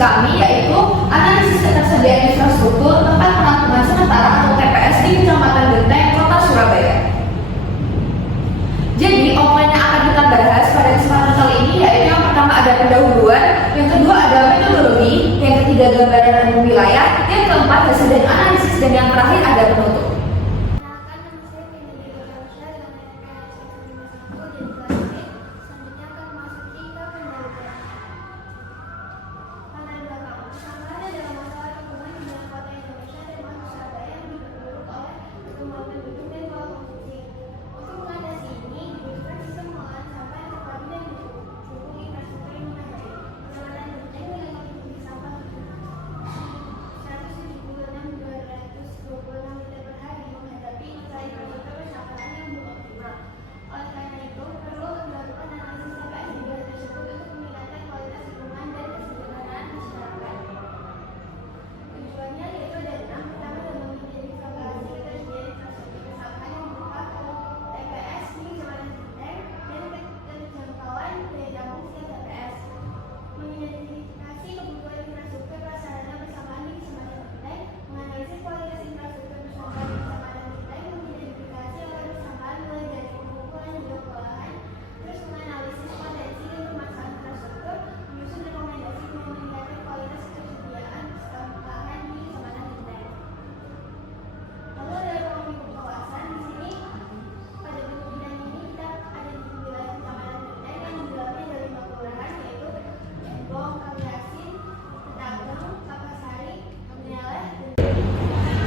kami yaitu analisis ketersediaan infrastruktur tempat penampungan sementara atau TPS di Kecamatan Genteng, Kota Surabaya. Jadi outline yang akan kita bahas pada kesempatan kali ini yaitu yang pertama ada pendahuluan, yang kedua ada metodologi, yang ketiga gambaran umum wilayah, yang keempat hasil dan analisis, dan yang terakhir ada penutup.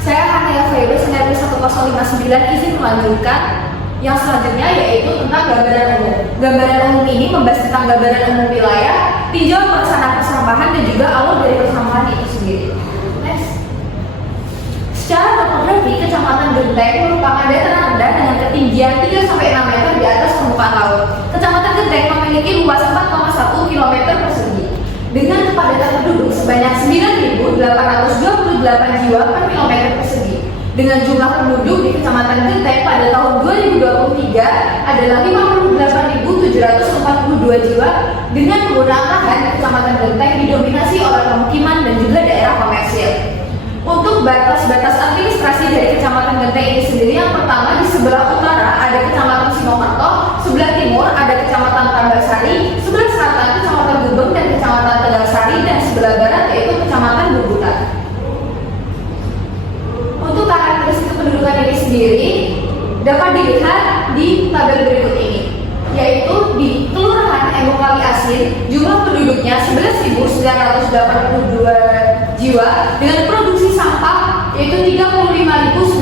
Saya Hania Virus NRP 1059 izin melanjutkan yang selanjutnya yaitu tentang gambaran umum. Gambaran umum ini membahas tentang gambaran umum wilayah, tinjauan pelaksanaan persampahan, dan juga alur dari persampahan itu sendiri. Next. Secara topografi, Kecamatan Genteng merupakan daerah rendah dengan ketinggian 3-6 meter di atas permukaan laut. Kecamatan Genteng memiliki luas 4,1 km persegi dengan kepadatan penduduk sebanyak 9.828 jiwa per kilometer persegi. Dengan jumlah penduduk di Kecamatan Genteng pada tahun 2023 adalah 58.742 jiwa dengan penggunaan lahan di Kecamatan Genteng didominasi oleh pemukiman dan juga daerah komersil. Untuk batas-batas administrasi dari Kecamatan Genteng ini sendiri, yang pertama di sebelah utara ada Kecamatan Simokerto, sebelah timur ada Kecamatan Tambak-Sari, sebelah selatan Kecamatan Gubeng dan Kecamatan Tegal-Sari, dan sebelah barat yaitu Kecamatan Bubutan. Untuk karakteristik kependudukan ini sendiri dapat dilihat di tabel berikut ini, yaitu di Kelurahan Embong-Kali Asin jumlah penduduknya 11.982 jiwa dengan produksi sampah yaitu 35.946.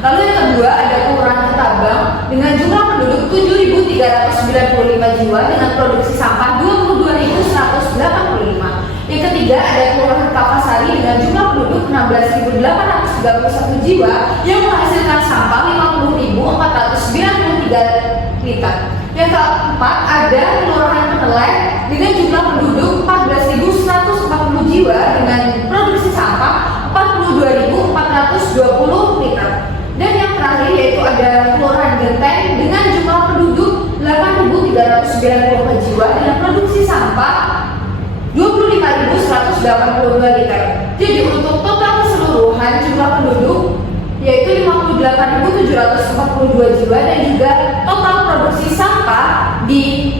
Lalu yang kedua ada Kelurahan Ketabang dengan jumlah penduduk 7.395 jiwa dengan produksi sampah 22.185. Yang ketiga ada Kelurahan Kapasari dengan jumlah penduduk 16.831 jiwa yang menghasilkan sampah 50.493 liter. Yang keempat ada Kelurahan Peneleh dengan jumlah penduduk 14.140 jiwa dengan produksi sampah 42.420 liter. Dan yang terakhir yaitu ada Kelurahan Genteng dengan jumlah penduduk 8.394 jiwa dengan produksi sampah 25.182 liter. Jadi untuk total keseluruhan jumlah penduduk yaitu 58.742 jiwa dan juga total produksi sampah di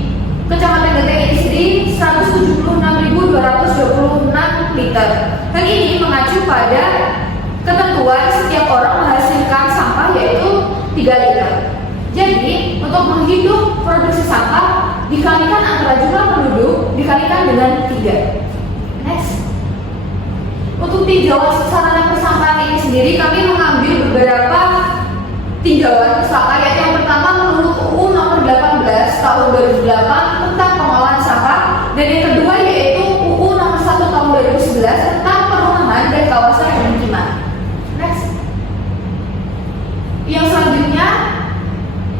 Kecamatan Genteng ini sendiri 176.226 liter. Dan ini mengacu pada ketentuan setiap orang menghasilkan sampah yaitu 3 liter. Jadi untuk menghitung produksi sampah dikalikan antara jumlah penduduk dikalikan dengan 3. Next. Untuk tinjauan sarana persampahan ini sendiri kami mengambil beberapa tinjauan pustaka, yaitu yang pertama menurut UU nomor 18 tahun 2008 tentang pengolahan sampah, dan yang kedua yaitu UU nomor 1 tahun 2011 tentang perumahan dan kawasan pemukiman. Next. Yang selanjutnya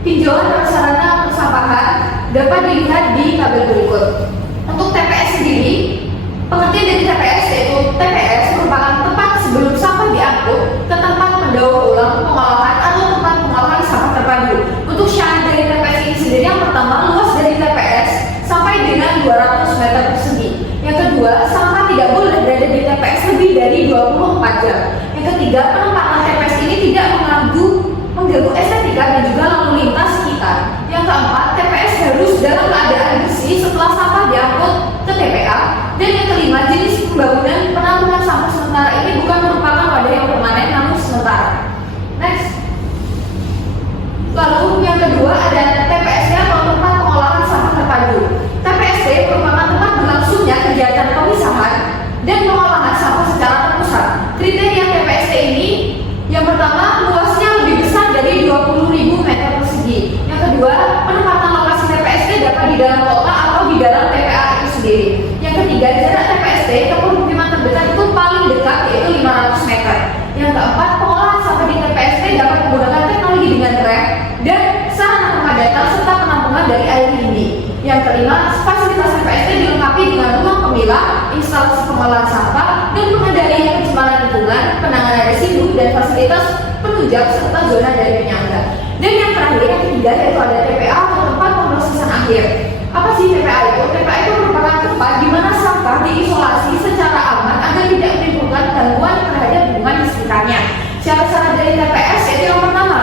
tinjauan sarana persampahan dapat dilihat di tabel berikut. Untuk TPS sendiri, pengertian dari TPS yaitu TPS merupakan tempat sebelum sampah diangkut ke tempat pendaur ulang, pengolahan atau tempat pengolahan sampah terpadu. Untuk syarat dari TPS ini sendiri, yang pertama luas dari TPS sampai dengan 200 meter persegi. Yang kedua lebih dari 24 jam. Yang ketiga, penempatan TPS ini tidak mengganggu estetika dan juga lalu lintas sekitar. Yang keempat, TPS harus dalam keadaan bersih setelah sampah diangkut ke TPA. Dan yang kelima, jenis pembangunan penampungan sampah sementara ini bukan merupakan wadah yang permanen namun sementara. Next. Lalu yang kedua ada TPS-nya atau tempat pengolahan sampah terpadu. TPST merupakan tempat berlangsungnya kegiatan pemisahan dan pengolahan sampah secara terpusat. Kriteria TPST ini yang pertama, luasnya lebih besar dari 20.000 meter persegi. Yang kedua, penempatan lokasi TPST dapat di dalam kota atau di dalam TPA itu sendiri. Yang ketiga, jarak TPST ke permukiman terdekat itu paling dekat yaitu 500 meter. Yang keempat, pengolahan sampah di TPST dapat menggunakan teknologi dengan rem dan sarana pemadatan serta penampungan dari air lindi. Yang kelima, fasilitas TPST dilengkapi dengan ruang pemilah, instalasi pengolahan sampah, dan pengendalian pencemaran lingkungan, penanganan residu, dan fasilitas penunjang serta zona dari penyangga. Dan yang terakhir, yang ketiga, yaitu ada TPA atau tempat pemrosesan akhir. Apa sih TPA itu? TPA itu merupakan tempat di mana sampah diisolasi secara aman agar tidak menimbulkan gangguan terhadap lingkungan di sekitarnya. Syarat-syarat dari TPS yaitu yang pertama,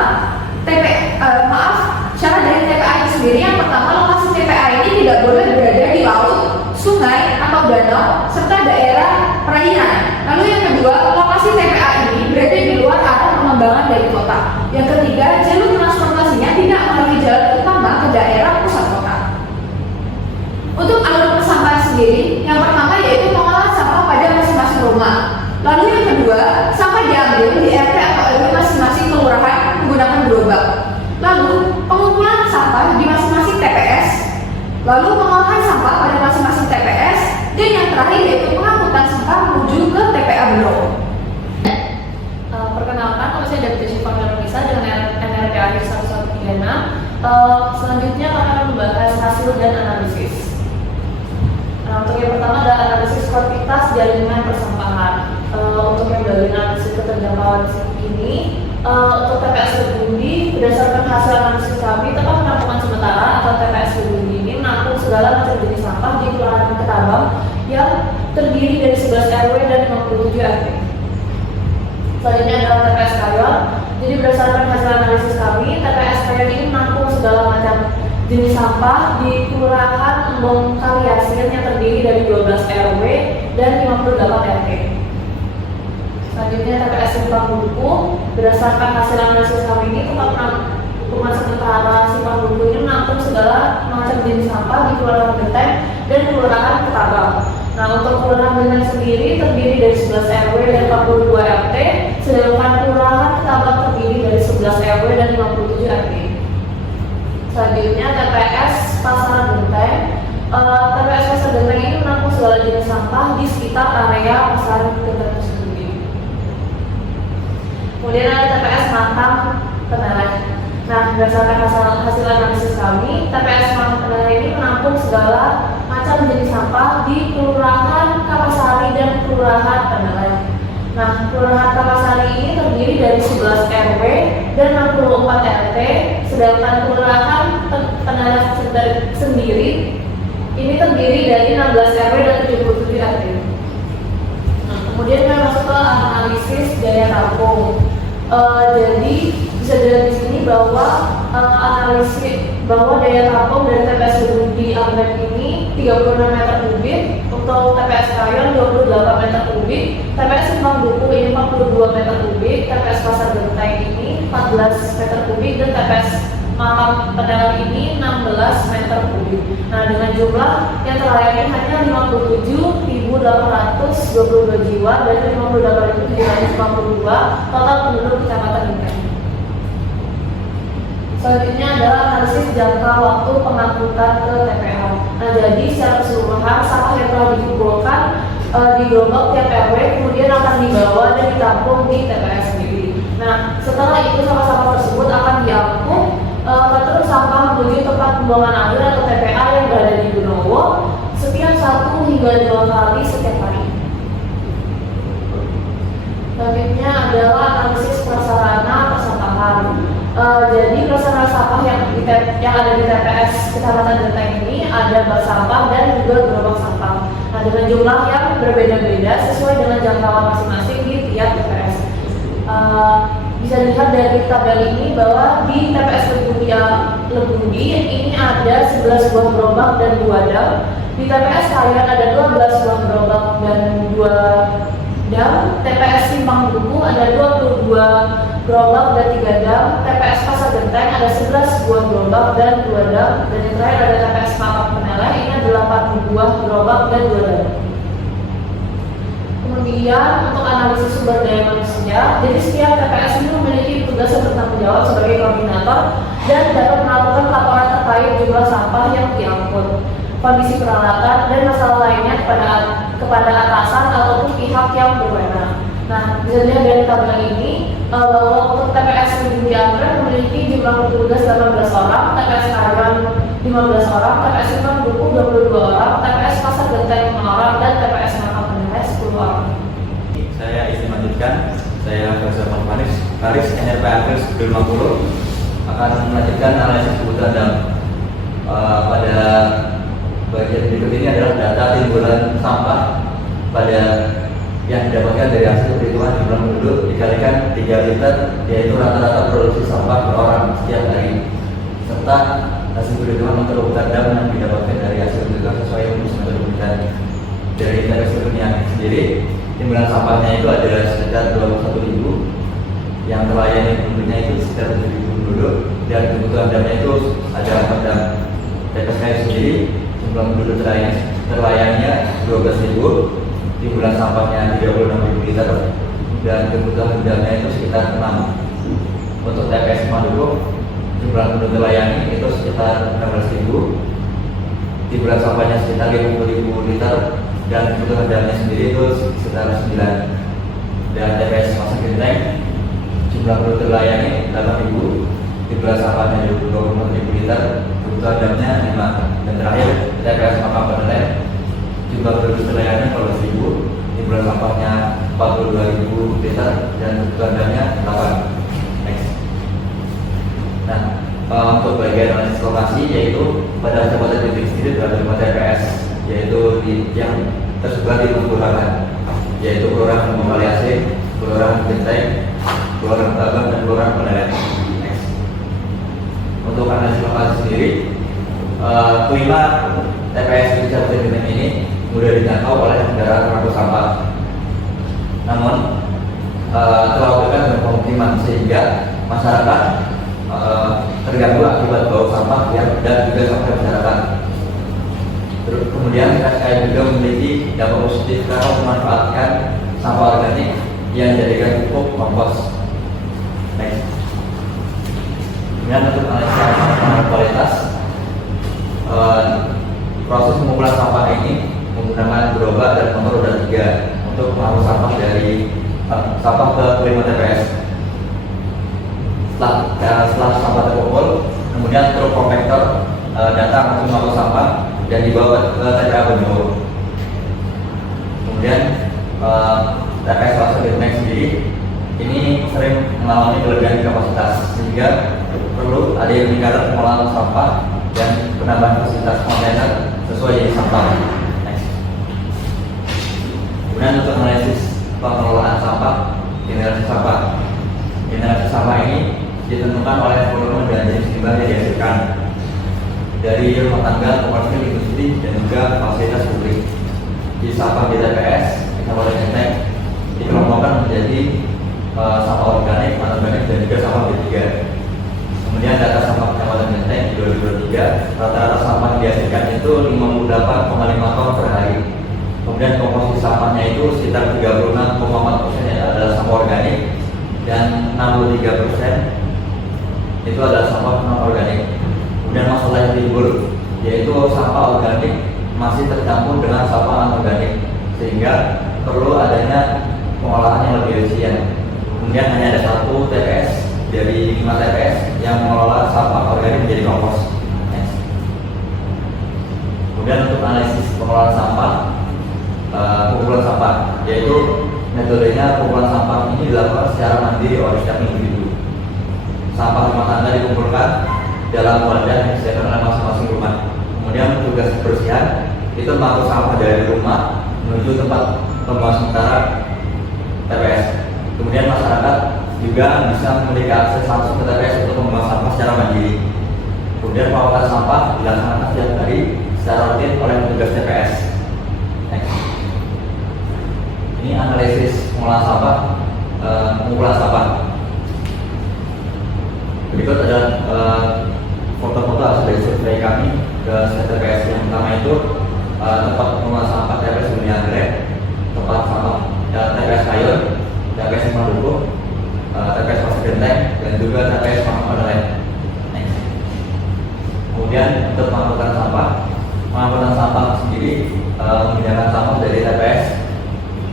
syarat dari TPA itu sendiri yang pertama, lokasi TPA ini tidak boleh berada di laut, sungai, atau danau, serta daerah perairan. Lalu yang kedua, lokasi TPA ini berada di luar arah pengembangan dari kota. Yang ketiga, jalur transportasinya tidak melalui jalan utama ke daerah pusat kota. Untuk alur persampahan sendiri, yang pertama yaitu pengolahan sampah pada masing-masing rumah. Lalu yang kedua, sampah diambil di RT atau RW masing-masing kelurahan menggunakan gerobak. Lalu pengumpulan sampah di masing-masing TPS. Lalu pengolahan sampah pada masing-masing TPS. Dan yang terakhir yaitu pengangkutan sampah menuju ke TPA Blok. Perkenalkan, nama saya David Syifa Nurisa dengan NRP Akhir 1136. Selanjutnya kami akan membahas hasil dan analisis. Untuk yang pertama adalah analisis kuantitas jaringan persampahan. Untuk yang dari analisis keterjangkauan ini, untuk TPS Kediri, berdasarkan hasil analisis kami, tempat penampungan sementara atau TPS Kediri ini menampung segala macam jenis sampah di Kelurahan Ketabang yang terdiri dari 11 RW dan 57 RT. Selanjutnya adalah TPS Kayon. Jadi berdasarkan hasil analisis kami, TPS Kayon ini menampung segala macam jenis sampah di Kelurahan Embong Kaliasin yang terdiri dari 12 RW dan 58 RT. Selanjutnya TPS Simpang Buku, berdasarkan hasil analisis kami ini, tempat penampungan sementara Simpang Buku ini menampung segala macam jenis sampah di Kelurahan Genteng dan Kelurahan Ketabang. Nah, untuk Kelurahan Genteng sendiri terdiri dari 11 RW dan 42 RT, sedangkan Kelurahan Ketabang terdiri dari 11 RW dan 57 RT. Selanjutnya TPS Pasar Genteng. TPS Pasar Genteng ini menampung segala jenis sampah di sekitar area Pasar Genteng tersebut. Kemudian ada TPS Mantang Peneleh. Nah, berdasarkan hasil analisis kami, TPS Mantang Peneleh ini menampung segala macam jenis sampah di Kelurahan Kapasari dan Kelurahan Peneleh. Nah, Kelurahan Kapasari ini terdiri dari 11 RW dan 64 RT, sedangkan Kelurahan Peneleh sendiri ini terdiri dari 16 RW dan 77 RT. Nah, kemudian kami masuk ke analisis daya tampung. Jadi bisa dilihat di sini bahwa analisis bahwa daya tampung dari TPS di Ambek ini 36 meter kubik, untuk TPS Kayon 28 meter kubik, TPS Simpang Duku ini 42 meter kubik, TPS Pasar Genteng ini 14 meter kubik, dan TPS Makam Pedal ini 16 meter kubik. Nah, dengan jumlah yang terlayani hanya 57.822 jiwa dari 58.752 total penduduk Kecamatan Genteng. Selanjutnya adalah analisis jangka waktu pengangkutan ke TPA. Nah, jadi secara keseluruhan sampah yang telah dikumpulkan di gerobak tiap RW kemudian akan dibawa dan ditampung di TPS sendiri. Nah, setelah itu sampah-sampah tersebut akan diangkut terus sampah menuju tempat pembuangan akhir atau TPA yang berada di Gunowo setiap 1 hingga 2 kali setiap hari. Selanjutnya adalah analisis prasarana persampahan. Jadi personal sampah yang ada di TPS Kecamatan Genteng ini ada bak sampah dan juga gerobak sampah. Nah, dengan jumlah yang berbeda-beda sesuai dengan jangkauan masing-masing di tiap TPS. Bisa dilihat dari tabel ini bahwa di TPS Lebudi ini ada 11 buah gerobak dan 2 dam. Di TPS Kayan ada 12 buah gerobak dan 2 dam. TPS Simpang Duku ada 22 gerobak dan 3 dam. TPS Pasar Genteng ada 11 buah gerobak dan 2 dam. Dan yang terakhir ada TPS Mapak Peneleh, ini ada 8 buah gerobak dan 2 dam. Kemudian untuk analisis sumber daya manusia, jadi setiap TPS ini memiliki tugas yang bertanggung jawab sebagai koordinator dan dapat melakukan laporan terkait jumlah sampah yang diangkut, kondisi peralatan dan masalah lainnya kepada atasan ataupun pihak yang berwenang. Nah, bisa dilihat dari tabel ini bahwa untuk TPS Lebudi Anggrek memiliki jumlah petugas 18 orang, TPS Kayan 15 orang, TPS Simpang Duku 22 orang, TPS Pasar Genteng 5 orang, dan TPS Mapak Peneleh 10 orang. Saya izin lanjutkan. Saya Profesor Faris NRP Akris 50 akan melanjutkan analisis kebutuhan dam. Pada bagian berikut ini adalah data timbulan sampah pada yang didapatkan dari hasil perhitungan jumlah penduduk dikalikan 3 liter, yaitu rata-rata produksi sampah per orang setiap hari, serta hasil perhitungan kebutuhan dam yang didapatkan dari hasil perhitungan sesuai rumus metode pemilihan dari TPS Lebudi sendiri. Timbulan sampahnya itu ada sekitar 21.000, yang terlayani penduduknya itu sekitar 7.000 penduduk, dan kebutuhan damnya itu ada 4 dam. TPS Kayan sendiri jumlah penduduk terlayaninya 12.000, timbulan sampahnya 36.000 liter, dan kebutuhan damnya itu sekitar 6. Untuk TPS Maduku jumlah penduduk terlayani itu sekitar 16.000, timbulan sampahnya sekitar 50.000 liter, dan kebutuhan damnya sendiri itu sekitar 9. Dan TPS Pasar Genteng jumlah penduduk terlayani 8.000, timbulan sampahnya 24.000 liter, kebutuhan damnya 5. Dan terakhir TPS Mapak Peneleh jumlah penduduk terlayani 12.000, timbulan sampahnya 42.000 liter, dan kebutuhan damnya 8. Next. Nah, untuk bagian analisis lokasi yaitu pada Kecamatan Genteng sendiri terdapat 5 TPS, yaitu yang tersebar di 6 kelurahan, yaitu Kelurahan Maliase, Kelurahan Genteng, Kelurahan Babang, dan Kelurahan Peneleh. Next. Untuk analisis lokasi sendiri, kelima TPS di Kecamatan Genteng ini mudah dijangkau oleh kendaraan pengangkut sampah. Namun terlalu dekat dengan pemukiman sehingga masyarakat terganggu akibat bau sampah dan juga sampai masyarakat. Terus kemudian saya juga memiliki dampak positif karena memanfaatkan sampah organik yang dijadikan pupuk kompos. Next. Kemudian untuk analisis kualitas, proses pengumpulan sampah ini menggunakan gerobak dan motor roda 3 untuk mengangkut sampah dari sampah ke 5 TPS. Setelah sampah terkumpul, kemudian truk kompaktor datang untuk mengangkut sampah dan dibawa ke TPA Bendoro. Kemudian TPS Pasar Genteng sendiri ini sering mengalami kelebihan kapasitas sehingga perlu ada peningkatan pengolahan sampah dan penambahan fasilitas kontainer sesuai jenis sampah. Next. Kemudian untuk analisis pengelolaan sampah, generasi sampah. Generasi sampah ini ditentukan oleh volume dan jenis limbah yang dihasilkan dari rumah tangga, komersil, industri, dan juga fasilitas publik. Di sampah di TPS Kecamatan Genteng dikelompokkan menjadi sampah organik, anorganik, dan juga sampah B3. Kemudian data sampah Kecamatan Genteng di 2023, rata-rata sampah yang dihasilkan itu 58,5 ton per hari. Kemudian komposisi sampahnya itu sekitar 36,4% yang adalah sampah organik dan 63% itu adalah sampah non organik. Kemudian masalah yang timbul yaitu sampah organik masih tercampur dengan sampah anorganik sehingga perlu adanya pengolahan yang lebih efisien. Kemudian hanya ada 1 TPS dari 5 TPS yang mengelola sampah organik menjadi kompos. Next. Kemudian untuk analisis pengelolaan sampah, pengumpulan sampah, yaitu metodenya pengumpulan sampah ini dilakukan secara mandiri oleh setiap individu. sampah rumah tangga dikumpulkan dalam wadah yang disediakan oleh masing-masing rumah. Kemudian tugas kebersihan itu mengangkut sampah dari rumah menuju tempat pembuangan sementara TPS. Kemudian masyarakat juga bisa memiliki akses langsung ke TPS untuk membuang sampah secara mandiri. Kemudian pengolahan sampah dilaksanakan setiap hari secara rutin oleh petugas TPS. Next. Ini analisis pengolahan sampah, pengumpulan sampah. Berikut ada foto-foto hasil dari survei kami ke TPS. Yang pertama itu tempat pengolahan sampah TPS Bumi Anggrek, tempat sampah TPS Kayon, TPS Simpang Dukuh, TPS Pasir Genteng, dan juga TPS Pangkalan lain. Kemudian untuk pengangkutan sampah sendiri memindahkan sampah dari TPS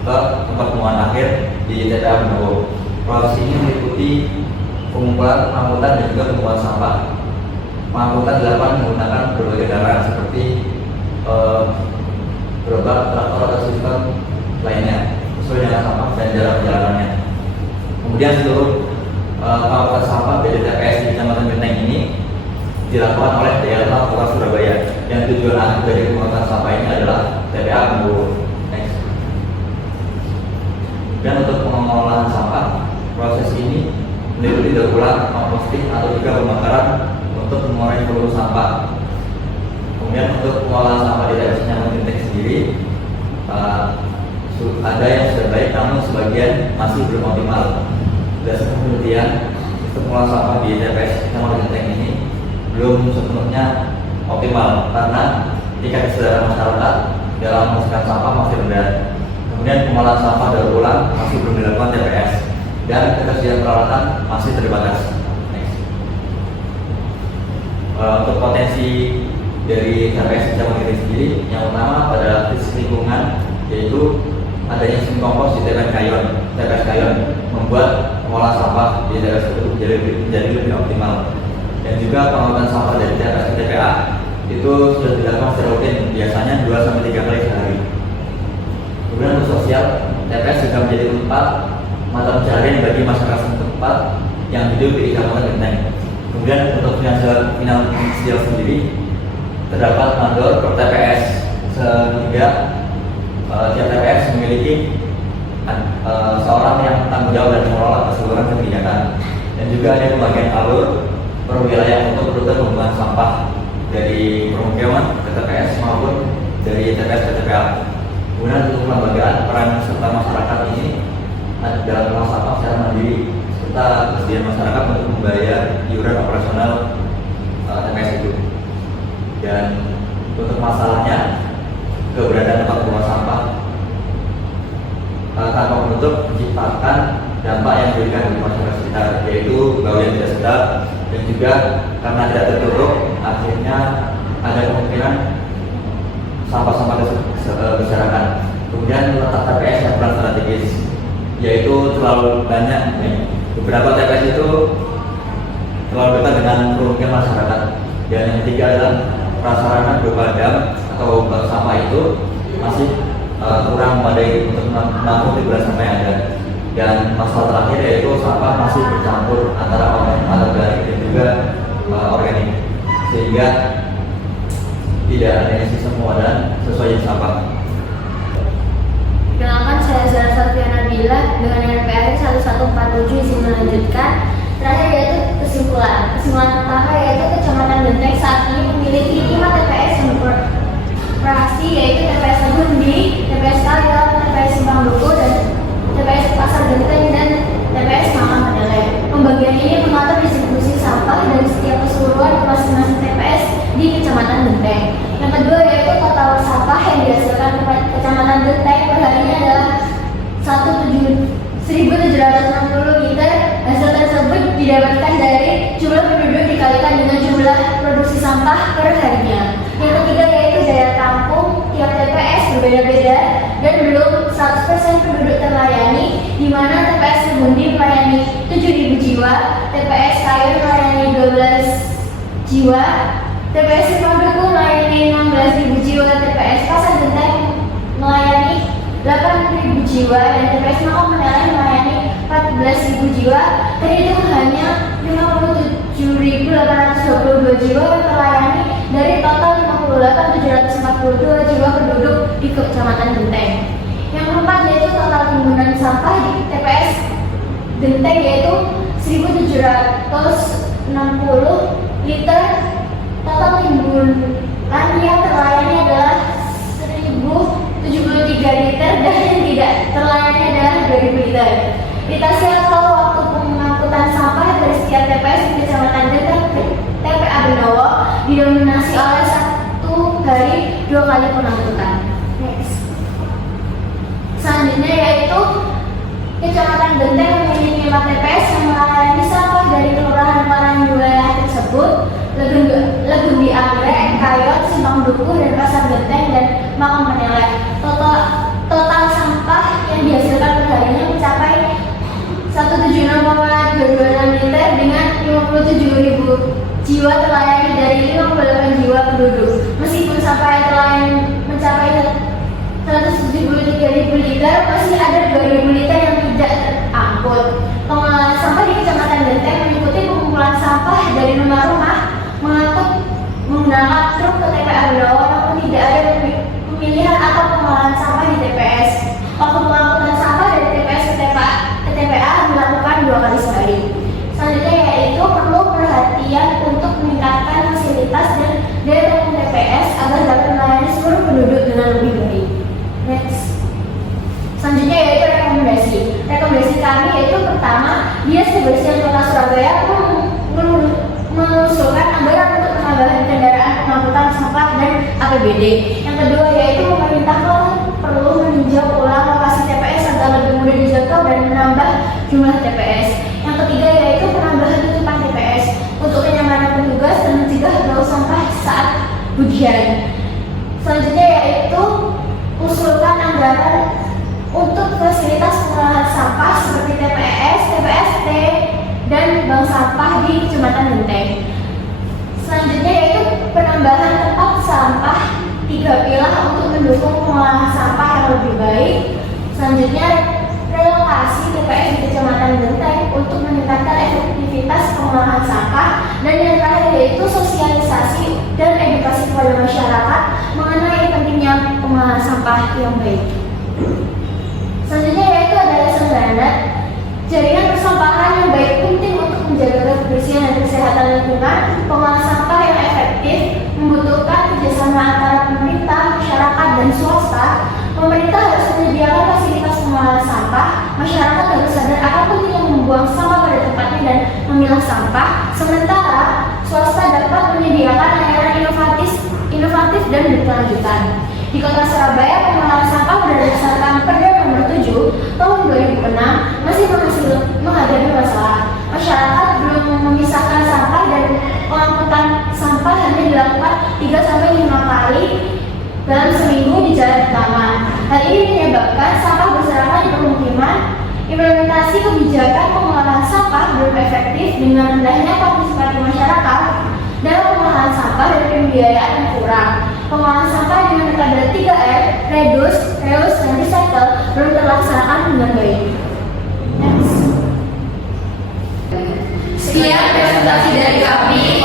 ke tempat pembuangan akhir di TPA Benowo. Proses ini meliputi pengumpulan, pengangkutan, dan juga pembuangan sampah. Pengangkutan dilakukan menggunakan berbagai kendaraan seperti gerobak, traktor, atau sistem lainnya sesuai dengan sampah dan jalan perjalanannya. Kemudian seluruh pengangkutan sampah dari TPS di Kecamatan Genteng ini dilakukan oleh Daerah Kota Surabaya, yang tujuan akhir dari pengangkutan sampah ini adalah TPA Benowo. Next. Dan untuk pengolahan sampah, proses ini meliputi daur ulang, komposting, atau juga pembakaran untuk mengurangi volume sampah. Kemudian untuk pengolahan sampah di TPS Kecamatan Genteng sendiri ada yang sudah baik, namun sebagian masih belum optimal. Berdasarkan penelitian, sistem pengolahan sampah di TPS Kecamatan Genteng ini belum sepenuhnya optimal karena tingkat kesadaran masyarakat dalam menghasilkan sampah masih rendah. Kemudian pengolahan sampah daur ulang masih belum dilakukan TPS, dan ketersediaan peralatan masih terbatas. Untuk potensi dari TPS Kecamatan Genteng sendiri, yang pertama pada sisi lingkungan, yaitu adanya sistem kompos di TPS Kayon membuat pengolahan sampah di TPS tersebut menjadi lebih optimal. Dan juga pengolahan sampah dari TPS ke TPA itu sudah dilakukan secara rutin, biasanya 2-3 kali sehari. Kemudian untuk sosial, TPS juga menjadi tempat mata pencaharian bagi masyarakat setempat yang hidup di Kecamatan Genteng. Kemudian untuk finansial sendiri, terdapat mandor per TPS sehingga tiap TPS memiliki seorang yang tanggung jawab dan mengelola keseluruhan kebijakan. Dan juga ada pembagian alur per wilayah untuk rute pembuangan sampah dari permukiman ke TPS maupun dari TPS ke TPA. Kemudian untuk pelembagaan peran serta masyarakat ini dalam mengelola sampah secara mandiri serta kesediaan masyarakat untuk membayar iuran operasional TPS itu. Dan untuk masalahnya, keberadaan tempat pembuangan sampah tanpa menutup menciptakan dampak yang diberikan di masyarakat sekitar, yaitu bau yang tidak sedap, dan juga karena tidak tertutup, akhirnya ada kemungkinan sampah-sampah berserakan. Kemudian letak TPS yang peran strategis, yaitu terlalu banyak. Beberapa TPS itu terlalu dekat dengan permukiman masyarakat. Dan yang ketiga adalah prasarana berupa dam atau bank sampah itu masih kurang memadai untuk menampung liburan sampah yang ada. Dan masalah terakhir yaitu sampah masih bercampur antara anorganik dan juga organik, sehingga tidak adanya sistem pengolahan sesuai jenis sampah. Perkenalkan, saya Zara Safia Nabila dengan NPR 1147 izin melanjutkan. Terakhir yaitu kesimpulan. Kesimpulan pertama yaitu Kecamatan Genteng saat ini memiliki 5 TPS yang beroperasi, yaitu TPS Gundi, TPS Kayon, TPS Simpang Dukuh, dan TPS Pasar Genteng, dan TPS Mangga Majalaya. Pembagian ini mengatur distribusi sampah dari setiap keseluruhan ke masing-masing TPS di Kecamatan Genteng. Yang kedua yaitu total sampah yang dihasilkan Kecamatan Genteng perharinya adalah 1.760 liter. Hasil tersebut didapatkan dari jumlah penduduk dikalikan dengan jumlah produksi sampah per harinya. Yang ketiga yaitu daya tampung tiap TPS berbeda-beda dan belum 100% penduduk terlayani, di mana TPS Gundi melayani 7.000 jiwa, TPS Kayon melayani 12 jiwa, TPS Simpang Dukuh melayani 16.000 jiwa, TPS Pasar Genteng melayani 8.000 jiwa, dan TPS Mangga Majalaya melayani 14.000 jiwa, terhitung hanya 57.822 jiwa yang terlayani dari total 58.742 jiwa penduduk di Kecamatan Genteng. Yang keempat yaitu total timbunan sampah di TPS Genteng yaitu 1.760 liter. Total timbunan yang terlayani adalah 1.073 liter dan yang tidak terlayani adalah 2.000 liter. Litasi atau waktu pengangkutan sampah dari setiap TPS di Kecamatan Genteng ke TPA Benowo didominasi oleh 1 hari 2 kali pengangkutan. Next. Selanjutnya yaitu Kecamatan Genteng memiliki 4 TPS yang melayani sampah dari kelurahan-kelurahan di wilayah tersebut: Legumbi Anggrek, Kayot, Simpang Duku, dan Pasar Genteng dan Makam Peneleh. Total sampah yang dihasilkan perharinya mencapai 176,226 liter dengan 57.000 jiwa terlayani dari 58 jiwa penduduk. Meskipun sampah yang terlayani mencapai 173.000 liter, masih ada 2.000 liter yang tidak terangkut. Pengolahan sampah di Kecamatan Genteng mengikuti pengumpulan sampah dari rumah-rumah, mengangkut menggunakan truk ke TPA Benowo, namun tidak ada pemilihan atau pengolahan sampah di TPS. Waktu pengangkutan sampah dari TPS ke TPA dilakukan 2 kali sehari. Selanjutnya yaitu perlu perhatian untuk meningkatkan fasilitas dan daya tampung TPS agar dapat melayani seluruh penduduk dengan lebih baik. Next. Selanjutnya yaitu rekomendasi. Rekomendasi kami yaitu pertama, Dinas Kebersihan Kota Surabaya mengusulkan anggaran untuk penambahan kendaraan pengangkutan sampah dan APBD. Yang kedua yaitu pemerintah perlu meninjau ulang lokasi TPS agar lebih mudah dijangkau dan menambah jumlah TPS. Yang ketiga yaitu penambahan tutupan TPS untuk kenyamanan petugas dan mencegah bau sampah saat hujan. Selanjutnya yaitu usulkan anggaran untuk fasilitas pengolahan sampah seperti TPS, TPST, dan bank sampah di Kecamatan Genteng. Selanjutnya yaitu penambahan tempat sampah 3 pilah untuk mendukung pengolahan sampah yang lebih baik. Selanjutnya relokasi TPS di Kecamatan Genteng untuk meningkatkan efektivitas pengolahan sampah. Dan yang terakhir yaitu sosialisasi dan edukasi kepada masyarakat mengenai pentingnya pengolahan sampah yang baik. Selanjutnya yaitu adalah standar jaringan persampahan yang baik penting untuk menjaga kebersihan dan kesehatan lingkungan. Pengolahan sampah yang efektif membutuhkan kerjasama antara pemerintah, masyarakat, dan swasta. Pemerintah harus menyediakan fasilitas pengolahan sampah. Masyarakat harus sadar akan pentingnya membuang sampah pada tempatnya dan memilah sampah. Sementara swasta dapat menyediakan layanan inovatif dan berkelanjutan. Di Kota Surabaya, pengolahan sampah berdasarkan Perda Nomor 7 Tahun 2006 masih menghadapi masalah. Masyarakat belum memisahkan sampah dan pengangkutan sampah hanya dilakukan 3-5 kali dalam seminggu di jalan utama. Hal ini menyebabkan sampah berserakan di permukiman. Implementasi kebijakan pengolahan sampah belum efektif dengan rendahnya partisipasi masyarakat dalam pengolahan sampah dan pembiayaan yang kurang. Pengolahan sampah dengan metode 3R, reduce, reuse, dan recycle belum terlaksanakan dengan baik. Sekian presentasi dari kami.